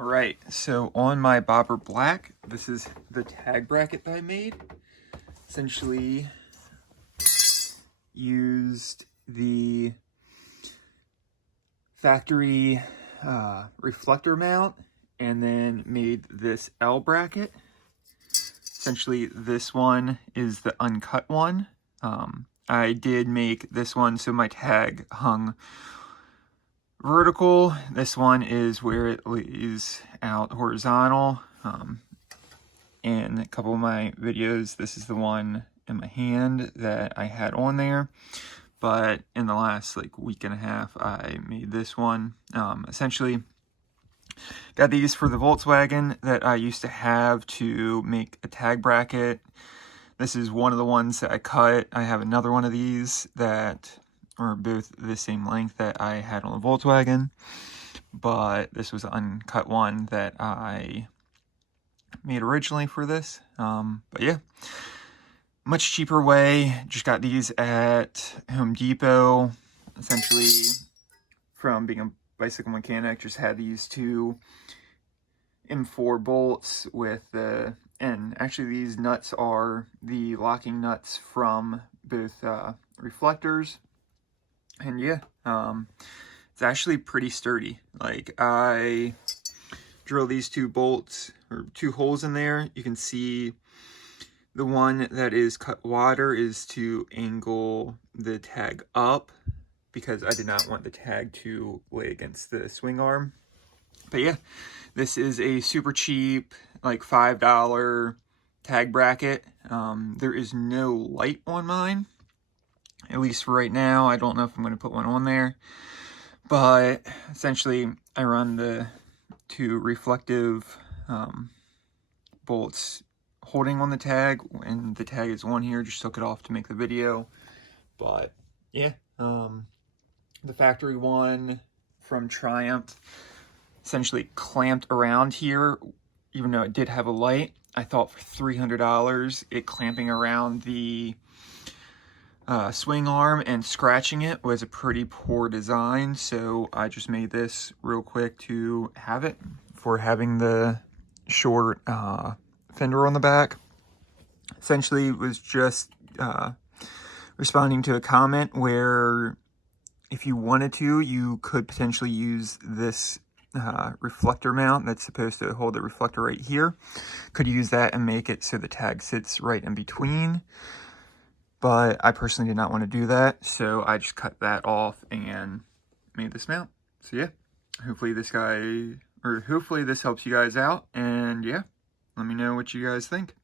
All right, so on my bobber black, this is the tag bracket that I made. Essentially used the factory reflector mount and then made this L bracket. Essentially this one is the uncut one. I did make this one so my tag hung vertical. This one is where it lays out horizontal. In a couple of my videos, this is the one in my hand that I had on there. But in the last week and a half, I made this one. Essentially, got these for the Volkswagen that I used to have to make a tag bracket. This is one of the ones that I cut. I have another one of these that are both the same length that I had on the Volkswagen. But this was an uncut one that I made originally for this. But yeah, much cheaper way. Just got these at Home Depot. Essentially, from being a bicycle mechanic, just had these two M4 bolts with the, and actually these nuts are the locking nuts from both reflectors. And yeah, it's actually pretty sturdy. I drill these two bolts, or two holes in there. You can see the one that is cut wider is to angle the tag up, because I did not want the tag to lay against the swing arm. But yeah, this is a super cheap, $5 tag bracket. There is no light on mine, at least for right now. I don't know if I'm going to put one on there. But essentially, I run the two reflective bolts holding on the tag, and the tag is on here. Just took it off to make the video. But yeah, the factory one from Triumph essentially clamped around here, even though it did have a light. I thought for $300, it clamping around the swing arm and scratching it was a pretty poor design, so I just made this real quick to have it for having the short fender on the back. Essentially, it was just responding to a comment where if you wanted to, you could potentially use this reflector mount that's supposed to hold the reflector right here. Could use that and make it so the tag sits right in between. But I personally did not want to do that, so I just cut that off and made this mount. So yeah, hopefully this helps you guys out, and yeah, let me know what you guys think.